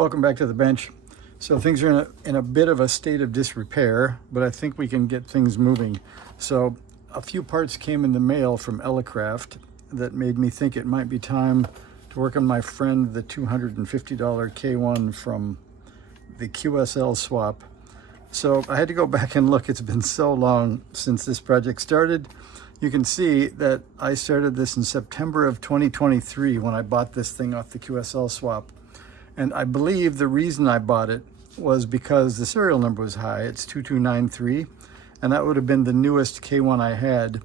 Welcome back to the bench. So things are in a bit of a state of disrepair, but I think we can get things moving. So a few parts came in the mail from Elecraft that made me think it might be time to work on my friend, the $250 K1 from the QSL swap. So I had to go back and look. It's been so long since this project started. You can see that I started this in September of 2023 when I bought this thing off the QSL swap. And I believe the reason I bought it was because the serial number was high. It's 2293, and that would have been the newest K1 I had.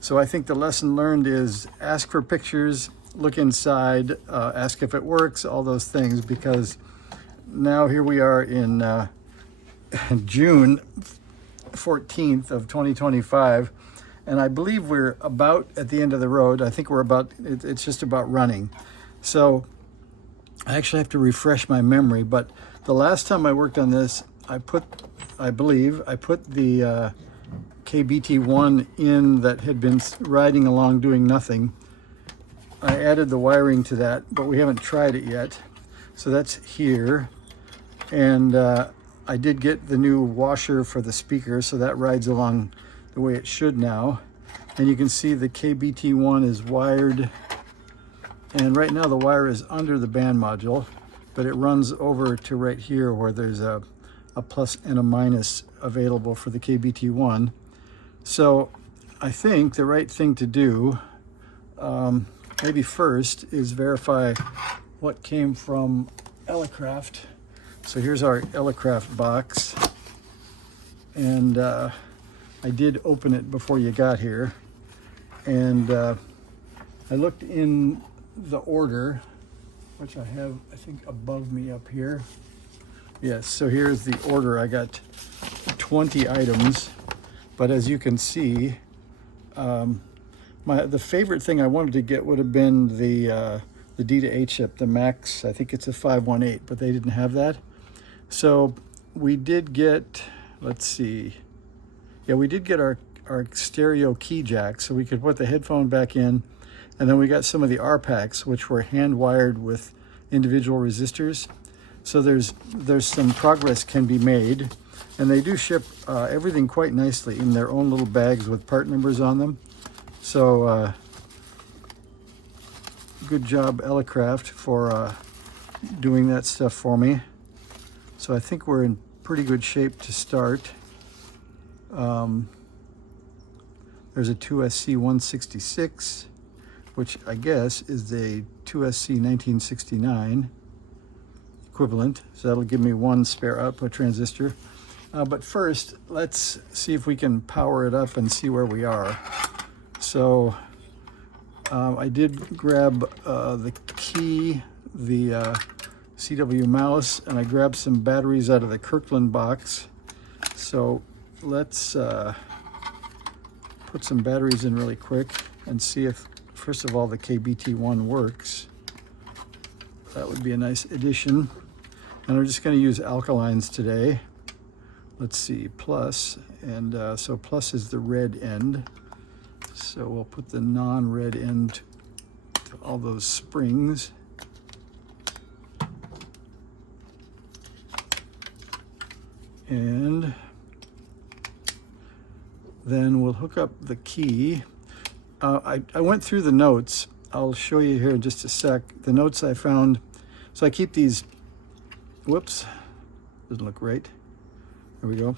So I think the lesson learned is ask for pictures, look inside, ask if it works, all those things, because now here we are in June 14th of 2025, and I believe we're about at the end of the road. I think we're about, it's just about running. So I actually have to refresh my memory, but the last time I worked on this, I believe I put the KBT1 in that had been riding along doing nothing. I added the wiring to that, but we haven't tried it yet. So that's here. And I did get the new washer for the speaker, so that rides along the way it should now. And you can see the KBT1 is wired. And right now the wire is under the band module, but it runs over to right here where there's a plus and a minus available for the KBT1. So I think the right thing to do, maybe first, is verify what came from Elecraft. So here's our Elecraft box. And I did open it before you got here. And I looked in the order, which I have, I think, above me up here. Yes, so here's the order. I got 20 items, but as you can see, the favorite thing I wanted to get would have been the D to A chip, the Max. I think it's a 518, but they didn't have that. So we did get, let's see, yeah, we did get our stereo key jack, so we could put the headphone back in. And then we got some of the R packs, which were hand wired with individual resistors. So there's some progress can be made, and they do ship everything quite nicely in their own little bags with part numbers on them. So good job, Elecraft, for doing that stuff for me. So I think we're in pretty good shape to start. There's a 2SC166. Which I guess is the 2SC 1969 equivalent. So that'll give me one spare output transistor. But first, let's see if we can power it up and see where we are. So I did grab the key, the CW mouse, and I grabbed some batteries out of the Kirkland box. So let's put some batteries in really quick and see if, first of all, the KBT1 works. That would be a nice addition. And we're just going to use alkalines today. Let's see, plus, and so plus is the red end. So we'll put the non-red end to all those springs. And then we'll hook up the key. I went through the notes. I'll show you here in just a sec. The notes I found. So I keep these, whoops, doesn't look right. There we go.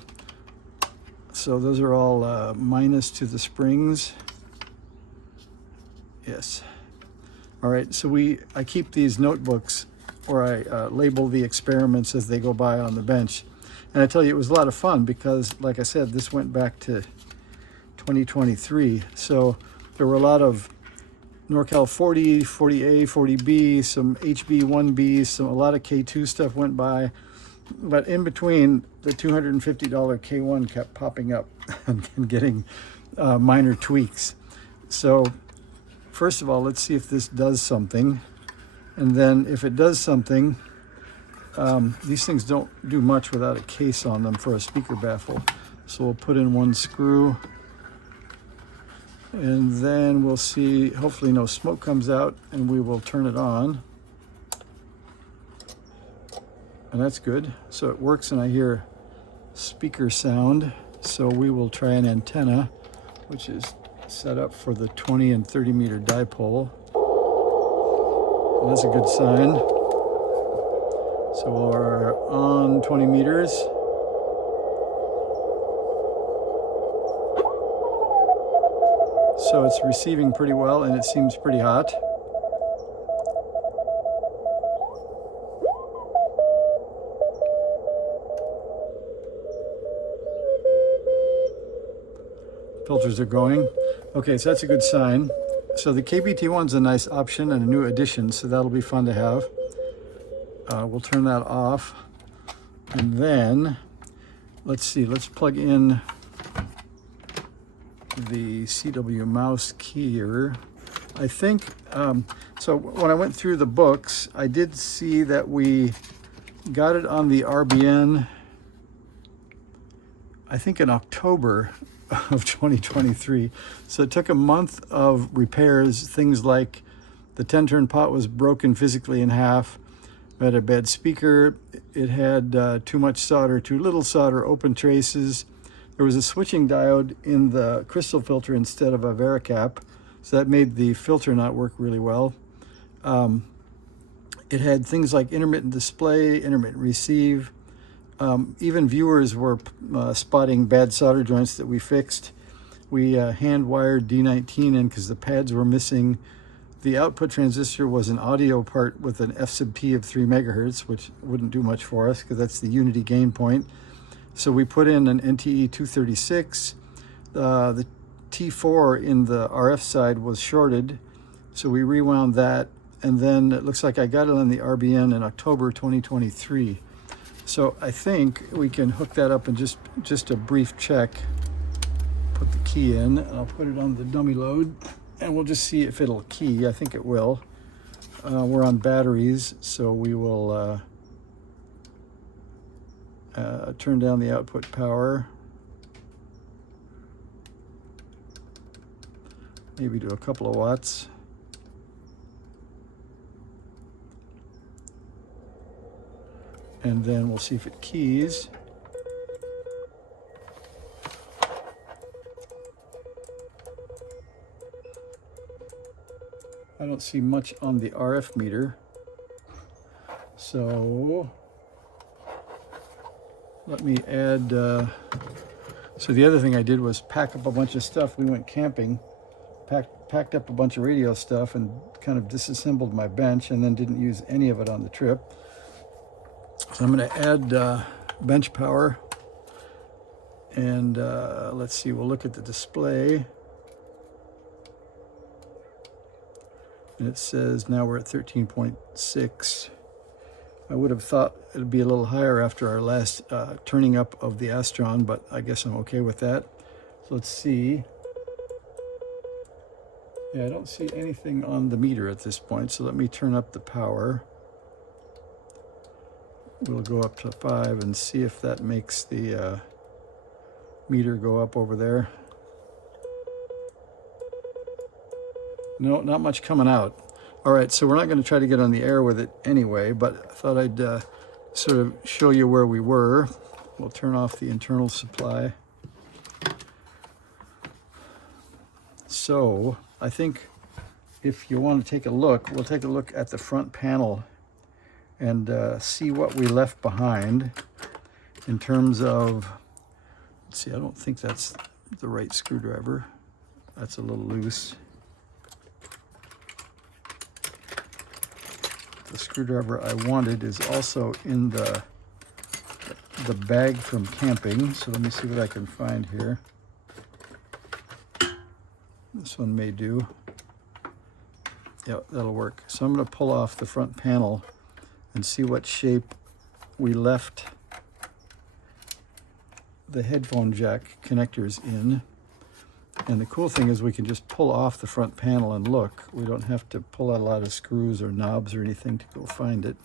So those are all minus to the springs. Yes. All right, so I keep these notebooks, or I label the experiments as they go by on the bench. And I tell you, it was a lot of fun because, like I said, this went back to 2023. So there were a lot of NorCal 40, 40A, 40B, some HB1B, a lot of K2 stuff went by. But in between, the $250 K1 kept popping up and getting minor tweaks. So first of all, let's see if this does something. And then if it does something, these things don't do much without a case on them for a speaker baffle. So we'll put in one screw. And then we'll see, hopefully no smoke comes out, and we will turn it on. and that's good. So it works, and I hear speaker sound. So we will try an antenna, which is set up for the 20 and 30 meter dipole. And that's a good sign. So we're on 20 meters. So it's receiving pretty well, and it seems pretty hot. Filters are going. Okay, so that's a good sign. So the KBT1's a nice option and a new addition, so that'll be fun to have. We'll turn that off. And then, let's see, let's plug in the CW mouse keyer. I think, so when I went through the books, I did see that we got it on the RBN, I think in October of 2023. So it took a month of repairs, things like the 10-turn pot was broken physically in half. It had a bad speaker. It had too much solder, too little solder, open traces. There was a switching diode in the crystal filter instead of a Vericap, so that made the filter not work really well. It had things like intermittent display, intermittent receive. Even viewers were spotting bad solder joints that we fixed. We hand wired D19 in because the pads were missing. The output transistor was an audio part with an F sub P of 3 megahertz, which wouldn't do much for us because that's the unity gain point. So we put in an NTE 236. The T4 in the RF side was shorted, so we rewound that. And then it looks like I got it on the RBN in October 2023. So I think we can hook that up and just a brief check. Put the key in, and I'll put it on the dummy load, and we'll just see if it'll key. I think it will. We're on batteries, so we will turn down the output power. Maybe do a couple of watts. And then we'll see if it keys. I don't see much on the RF meter. So let me add, so the other thing I did was pack up a bunch of stuff. We went camping, packed up a bunch of radio stuff and kind of disassembled my bench and then didn't use any of it on the trip. So I'm going to add bench power, and let's see, we'll look at the display. And it says now we're at 13.6. I would have thought it'd be a little higher after our last turning up of the Astron, but I guess I'm okay with that. So let's see. Yeah, I don't see anything on the meter at this point, so let me turn up the power. We'll go up to 5 and see if that makes the meter go up over there. No, not much coming out. All right, so we're not going to try to get on the air with it anyway, but I thought I'd sort of show you where we were. We'll turn off the internal supply. So I think if you want to take a look, we'll take a look at the front panel and see what we left behind in terms of, let's see, I don't think that's the right screwdriver. That's a little loose. The screwdriver I wanted is also in the bag from camping. So let me see what I can find here. This one may do. Yeah, that'll work. So I'm going to pull off the front panel and see what shape we left the headphone jack connectors in. And the cool thing is we can just pull off the front panel and look. We don't have to pull out a lot of screws or knobs or anything to go find it.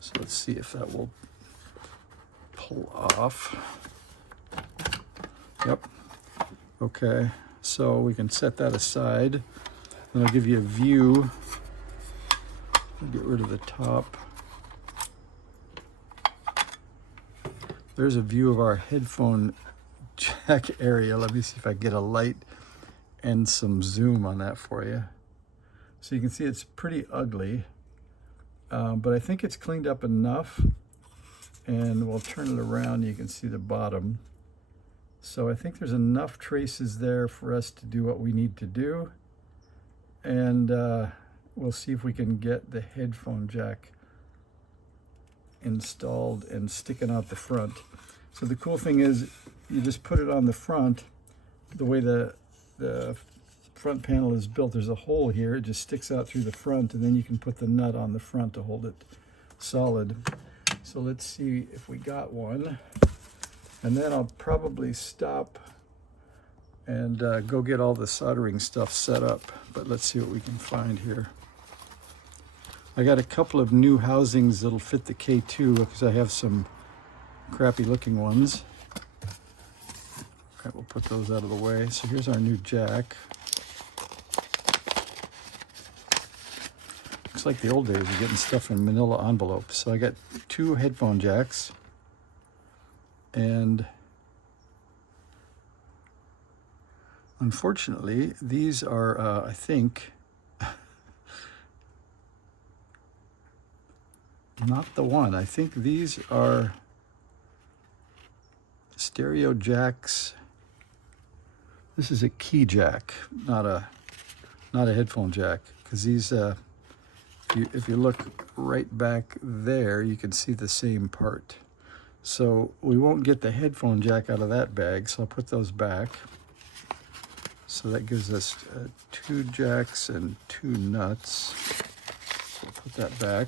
So let's see if that will pull off. Yep. Okay, so we can set that aside. And I'll give you a view I'll get rid of the top. There's a view of our headphone jack area. Let me see if I get a light and some zoom on that for you. So you can see it's pretty ugly, but I think it's cleaned up enough. And we'll turn it around, you can see the bottom. So I think there's enough traces there for us to do what we need to do. And we'll see if we can get the headphone jack installed and sticking out the front. So the cool thing is you just put it on the front. The way the front panel is built, there's a hole here. It just sticks out through the front, and then you can put the nut on the front to hold it solid. So let's see if we got one. And then I'll probably stop and go get all the soldering stuff set up. But let's see what we can find here. I got a couple of new housings that'll fit the K2 because I have some crappy looking ones. Okay, we'll put those out of the way. So here's our new jack. Looks like the old days of getting stuff in manila envelopes. So I got 2 headphone jacks, and unfortunately these are I think not the one. I think these are stereo jacks. This is a key jack, not a headphone jack, because these if you look right back there, you can see the same part. So we won't get the headphone jack out of that bag, so I'll put those back. So that gives us 2 jacks and 2 nuts. We'll put that back.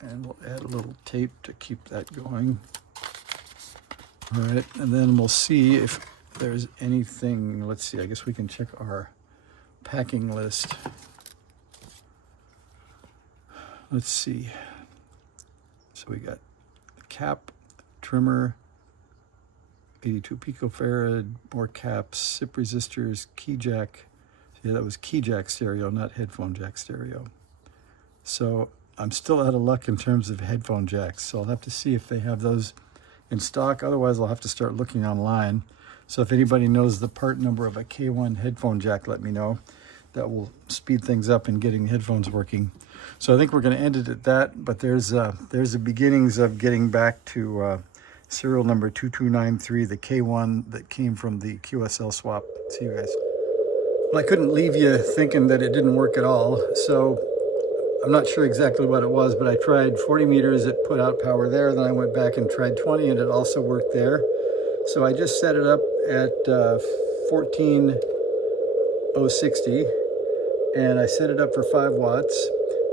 And we'll add a little tape to keep that going. All right, and then we'll see if there's anything. Let's see, I guess we can check our packing list. Let's see. So we got the cap, trimmer, 82 picofarad, more caps, SIP resistors, key jack. Yeah, that was key jack stereo, not headphone jack stereo. So I'm still out of luck in terms of headphone jacks. So I'll have to see if they have those in stock. Otherwise, I'll have to start looking online. So if anybody knows the part number of a K1 headphone jack, let me know. That will speed things up in getting headphones working. So I think we're going to end it at that, but there's the beginnings of getting back to serial number 2293, the K1 that came from the QSL swap. See you guys. Well, I couldn't leave you thinking that it didn't work at all. So I'm not sure exactly what it was, but I tried 40 meters, it put out power there. Then I went back and tried 20 and it also worked there. So I just set it up at 14,060 and I set it up for 5 watts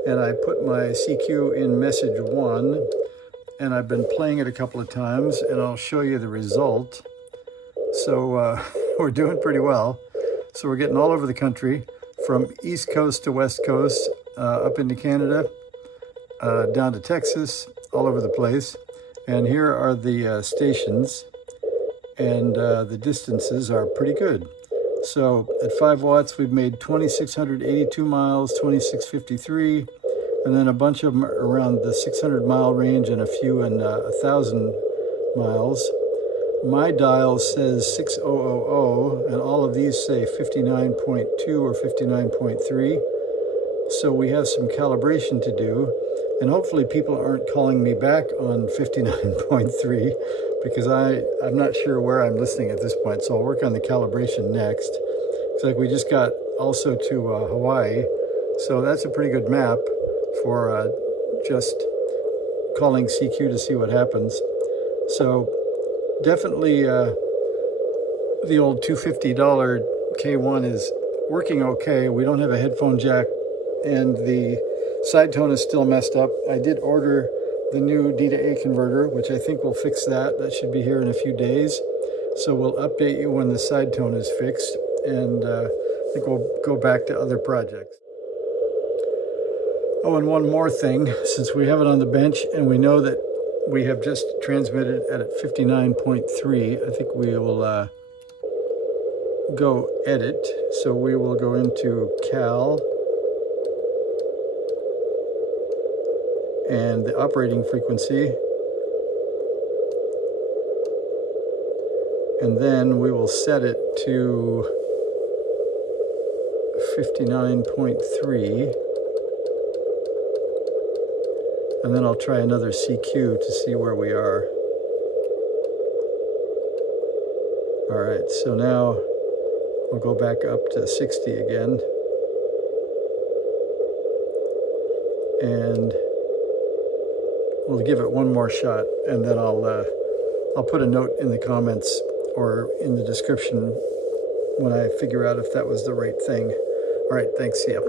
and I put my CQ in message 1 and I've been playing it a couple of times and I'll show you the result. So we're doing pretty well. So we're getting all over the country from East Coast to West Coast, up into Canada, down to Texas, all over the place. And here are the stations, and the distances are pretty good. So at 5 watts, we've made 2,682 miles, 2,653, and then a bunch of them around the 600 mile range and a few in 1,000 miles. My dial says 6000, and all of these say 59.2 or 59.3. So we have some calibration to do, and hopefully people aren't calling me back on 59.3 because I'm not sure where I'm listening at this point. So I'll work on the calibration next. It's like we just got also to Hawaii, so that's a pretty good map for just calling CQ to see what happens. So definitely the old $250 K1 is working okay. We don't have a headphone jack and the side tone is still messed up. I did order the new D to A converter, which I think will fix that. That should be here in a few days. So we'll update you when the side tone is fixed, and I think we'll go back to other projects. Oh, and one more thing, since we have it on the bench and we know that we have just transmitted at 59.3, I think we will go edit. So we will go into Cal and the operating frequency. And then we will set it to 59.3. And then I'll try another CQ to see where we are. All right, so now we'll go back up to 60 again. And we'll give it one more shot, and then I'll put a note in the comments or in the description when I figure out if that was the right thing. All right, thanks, see ya.